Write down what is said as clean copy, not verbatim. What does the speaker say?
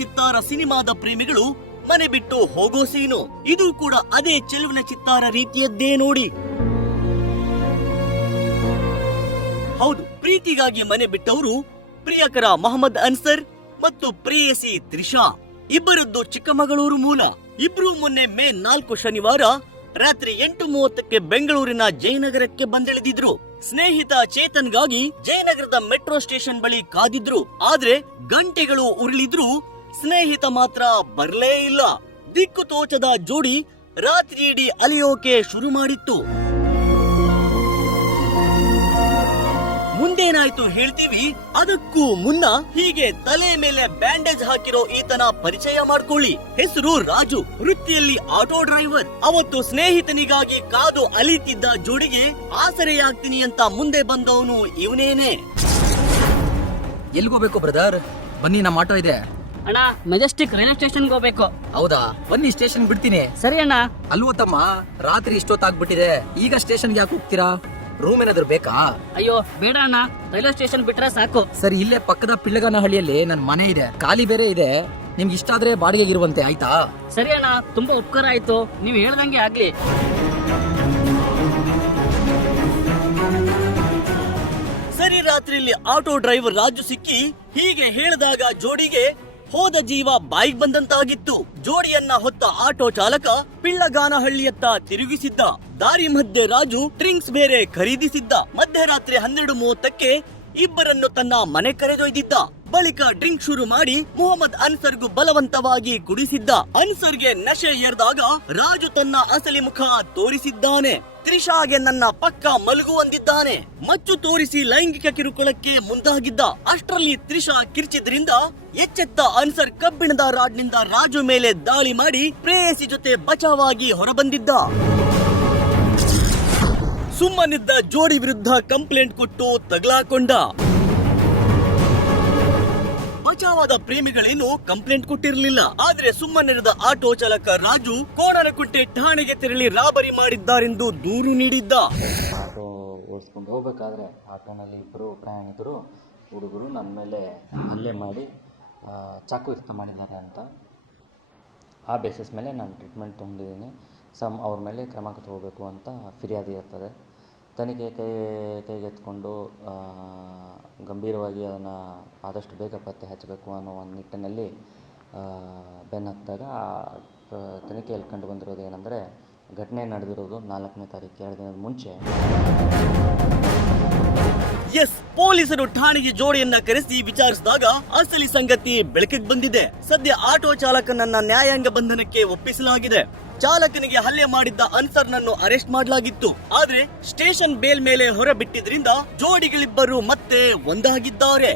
ಚಿತ್ತಾರ ಸಿನಿಮಾದ ಪ್ರೇಮಿಗಳು ಮನೆ ಬಿಟ್ಟು ಹೋಗೋ ಸೀನು. ಇದು ಕೂಡ ಅದೇ ಚೆಲುವಿನ ಚಿತ್ತಾರ ರೀತಿಯದ್ದೇ ನೋಡಿ. ಹೌದು, ಪ್ರೀತಿಗಾಗಿ ಮನೆ ಬಿಟ್ಟವರು ಪ್ರಿಯಕರ ಮೊಹಮ್ಮದ್ ಅನ್ಸರ್ ಮತ್ತು ಪ್ರೇಯಸಿ ತ್ರಿಷಾ. ಇಬ್ಬರದ್ದು ಚಿಕ್ಕಮಗಳೂರು ಮೂಲ. ಇಬ್ರು ಮೊನ್ನೆ ಮೇ 4 ಶನಿವಾರ ರಾತ್ರಿ 8:30ಕ್ಕೆ ಬೆಂಗಳೂರಿನ ಜಯನಗರಕ್ಕೆ ಬಂದಿಳಿದಿದ್ರು. ಸ್ನೇಹಿತ ಚೇತನ್ಗಾಗಿ ಜಯನಗರದ ಮೆಟ್ರೋ ಸ್ಟೇಷನ್ ಬಳಿ ಕಾದಿದ್ರು. ಆದ್ರೆ ಗಂಟೆಗಳು ಉರುಳಿದ್ರು, ಸ್ನೇಹಿತ ಮಾತ್ರ ಬರ್ಲೇ ಇಲ್ಲ. ದಿಕ್ಕು ತೋಚದ ಜೋಡಿ ರಾತ್ರಿಯಿಡೀ ಅಲಿಯೋಕೆ ಶುರು ಮಾಡಿತ್ತು. ಮುಂದೇನಾಯ್ತು ಹೇಳ್ತೀವಿ. ಅದಕ್ಕೂ ಮುನ್ನ ಹೀಗೆ ತಲೆ ಮೇಲೆ ಬ್ಯಾಂಡೇಜ್ ಹಾಕಿರೋ ಈತನ ಪರಿಚಯ ಮಾಡ್ಕೊಳ್ಳಿ. ಹೆಸರು ರಾಜು, ವೃತ್ತಿಯಲ್ಲಿ ಆಟೋ ಡ್ರೈವರ್. ಅವತ್ತು ಸ್ನೇಹಿತನಿಗಾಗಿ ಕಾದು ಅಲಿತಿದ್ದ ಜೋಡಿಗೆ ಆಸರೆಯಾಗ್ತೀನಿ ಅಂತ ಮುಂದೆ ಬಂದವನು ಇವನೇನೆ. ಎಲ್ಗೋಬೇಕು ಬ್ರದರ್? ಬನ್ನಿ, ನಮ್ಮ ಆಟೋ ಇದೆ. ಅಣ್ಣ, ಮೆಜೆಸ್ಟಿಕ್ ರೈಲ್ವೆ ಸ್ಟೇಷನ್ ಹೋಗ್ಬೇಕು. ಹೌದಾ? ಬನ್ನಿ, ಸ್ಟೇಷನ್ ಬಿಡ್ತೀನಿ. ಸರಿ ಅಣ್ಣ. ಅಲ್ವೋ ತಮ್ಮ, ರಾತ್ರಿ ಇಷ್ಟೊತ್ತಾಗ್ಬಿಟ್ಟಿದೆ, ಈಗ ಸ್ಟೇಷನ್ಗೆ ಯಾಕೆ ಹೋಗ್ತೀರಾ? ರೂಮ್ ಏನಾದ್ರು ಬೇಕಾ? ಅಯ್ಯೋ ಬೇಡ ಅಣ್ಣ, ರೈಲ್ವೆ ಸ್ಟೇಷನ್ ಬಿಟ್ರೆ ಸಾಕು. ಸರಿ, ಇಲ್ಲೇ ಪಕ್ಕದ ಪಿಳ್ಳಗನಹಳ್ಳಿಯಲ್ಲಿ ನನ್ನ ಮನೆ ಇದೆ, ಖಾಲಿ ಬೇರೆ ಇದೆ. ನಿಮ್ಗೆ ಇಷ್ಟ ಆದ್ರೆ ಬಾಡಿಗೆಗಿರುವಂತೆ, ಆಯ್ತಾ? ಸರಿ ಅಣ್ಣ, ತುಂಬಾ ಉಪಕಾರ ಆಯ್ತು, ನೀವು ಹೇಳ್ದಂಗೆ ಆಗ್ಲಿ. ಸರಿ, ರಾತ್ರಿಯಲ್ಲಿ ಆಟೋ ಡ್ರೈವರ್ ರಾಜು ಸಿಕ್ಕಿ ಹೀಗೆ ಹೇಳಿದಾಗ ಜೋಡಿಗೆ ಹೋದ ಜೀವ ಬಾಯಿಗೆ ಬಂದಂತಾಗಿತ್ತು. ಜೋಡಿಯನ್ನ ಹೊತ್ತ ಆಟೋ ಚಾಲಕ ಪಿಳ್ಳಗಾನಹಳ್ಳಿಯತ್ತ ತಿರುಗಿಸಿದ್ದ. ದಾರಿ ಮಧ್ಯೆ ರಾಜು ಡ್ರಿಂಕ್ಸ್ ಬೇರೆ ಖರೀದಿಸಿದ್ದ. ಮಧ್ಯರಾತ್ರಿ 12:30ಕ್ಕೆ ಇಬ್ಬರನ್ನು ತನ್ನ ಮನೆ ಕರೆದೊಯ್ದಿದ್ದ. ಬಳಿಕ ಡ್ರಿಂಕ್ ಶುರು ಮಾಡಿ ಮೊಹಮ್ಮದ್ ಅನ್ಸರ್ಗೂ ಬಲವಂತವಾಗಿ ಕುಡಿಸಿದ್ದ. ಅನ್ಸರ್ಗೆ ನಶೆ ಏರ್ದಾಗ ರಾಜು ತನ್ನ ಅಸಲಿ ಮುಖ ತೋರಿಸಿದ್ದಾನೆ. ತ್ರಿಷಾಗೆ ನನ್ನ ಪಕ್ಕ ಮಲಗು ಅಂದಿದ್ದಾನೆ. ಮಚ್ಚು ತೋರಿಸಿ ಲೈಂಗಿಕ ಕಿರುಕುಳಕ್ಕೆ ಮುಂದಾಗಿದ್ದ. ಅಷ್ಟರಲ್ಲಿ ತ್ರಿಷಾ ಕಿರ್ಚಿದ್ರಿಂದ ಎಚ್ಚೆತ್ತ ಅನ್ಸರ್ ಕಬ್ಬಿಣದ ರಾಡ್ನಿಂದ ರಾಜು ಮೇಲೆ ದಾಳಿ ಮಾಡಿ ಪ್ರೇಯಸಿ ಜೊತೆ ಬಚಾವಾಗಿ ಹೊರಬಂದಿದ್ದ. ಸುಮ್ಮನಿದ್ದ ಜೋಡಿ ವಿರುದ್ಧ ಕಂಪ್ಲೇಂಟ್ ಕೊಟ್ಟು ತಗಲಾಕೊಂಡ. ಬಚಾವಾದ ಪ್ರೇಮಿಗಳೇನು ಕಂಪ್ಲೇಂಟ್ ಕೊಟ್ಟಿರಲಿಲ್ಲ. ಆದ್ರೆ ಸುಮ್ಮನಿರದ ಆಟೋ ಚಾಲಕ ರಾಜು ಕೋಣನಕುಂಟೆ ಠಾಣೆಗೆ ತೆರಳಿ ರಾಬರಿ ಮಾಡಿದ್ದಾರೆಂದು ದೂರು ನೀಡಿದ್ದ. ಆಟೋ ಓಡಿಸ್ಕೊಂಡು ಹೋಗ್ಬೇಕಾದ್ರೆ ಆಟೋನಲ್ಲಿ ಇಬ್ಬರು ಪ್ರಯಾಣಿಕರು ಹುಡುಗರು ನನ್ನ ಮೇಲೆ ಹಲ್ಲೆ ಮಾಡಿ ಚಾಕು ಇರ್ತ ಮಾಡಿದ್ದಾರೆ ಅಂತ. ಆ ಬೇಸಿಸ್ ಮೇಲೆ ನಾನು ಟ್ರೀಟ್ಮೆಂಟ್ ತೊಗೊಂಡಿದ್ದೀನಿ. ಅವ್ರ ಮೇಲೆ ಕ್ರಮ ತಗೋಬೇಕು ಅಂತ ಫಿರ್ಯಾದಿ ಇರ್ತದೆ. ತನಿಖೆ ಕೈಗೆತ್ಕೊಂಡು ಗಂಭೀರವಾಗಿ ಅದನ್ನು ಆದಷ್ಟು ಬೇಗ ಪತ್ತೆ ಹಚ್ಚಬೇಕು ಅನ್ನೋ ಒಂದು ನಿಟ್ಟಿನಲ್ಲಿ ಬೆನ್ನತ್ತಿದಾಗ ತನಿಖೆಯಲ್ಲಿ ಕಂಡು ಬಂದಿರೋದು ಏನಂದರೆ, ಘಟನೆ ನಡೆದಿರೋದು 4ನೇ ತಾರೀಕು, 2 ದಿನದ ಮುಂಚೆ. ಎಸ್, ಪೊಲೀಸರು ಠಾಣೆಗೆ ಜೋಡಿಯನ್ನ ಕರೆಸಿ ವಿಚಾರಿಸಿದಾಗ ಅಸಲಿ ಸಂಗತಿ ಬೆಳಕಿಗೆ ಬಂದಿದೆ. ಸದ್ಯ ಆಟೋ ಚಾಲಕನನ್ನ ನ್ಯಾಯಾಂಗ ಬಂಧನಕ್ಕೆ ಒಪ್ಪಿಸಲಾಗಿದೆ. ಚಾಲಕನಿಗೆ ಹಲ್ಲೆ ಮಾಡಿದ್ದ ಅನ್ಸರ್ನನ್ನು ಅರೆಸ್ಟ್ ಮಾಡಲಾಗಿತ್ತು. ಆದ್ರೆ ಸ್ಟೇಷನ್ ಬೇಲ್ ಮೇಲೆ ಹೊರಬಿಟ್ಟಿದ್ರಿಂದ ಜೋಡಿಗಳಿಬ್ಬರು ಮತ್ತೆ ಒಂದಾಗಿದ್ದಾರೆ.